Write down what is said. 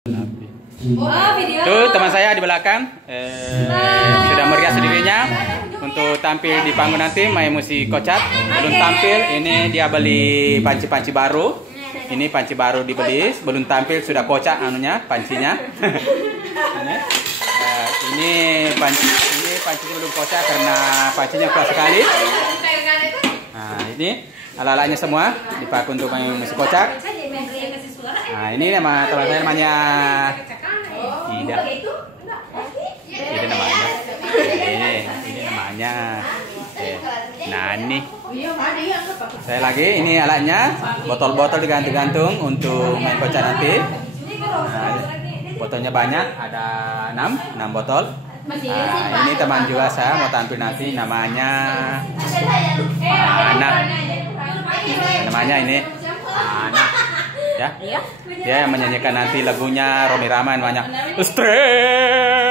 Oh, video. Tuh teman saya di belakang sudah merias dirinya untuk tampil di panggung nanti main musik kocak. Belum tampil, ini dia beli panci-panci baru. Ini panci baru dibeli, belum tampil sudah kocak anunya, pancinya. Ini pancinya belum kocak karena pancinya kuat sekali. Nah, ini alat-alatnya semua dipakai untuk main musik kocak. Nah, ini nama teman saya namanya Ida. Ida namanya. Ini namanya. Nah, ini saya lagi ini alatnya, botol-botol digantung-gantung untuk main kocak nanti. Nah, botolnya banyak, ada 6 botol. Nah, ini teman juga saya mau tampil nanti namanya Ana. Namanya ini Ana. Ya, dia yang menyanyikan nanti lagunya Romi Rama namanya Stress.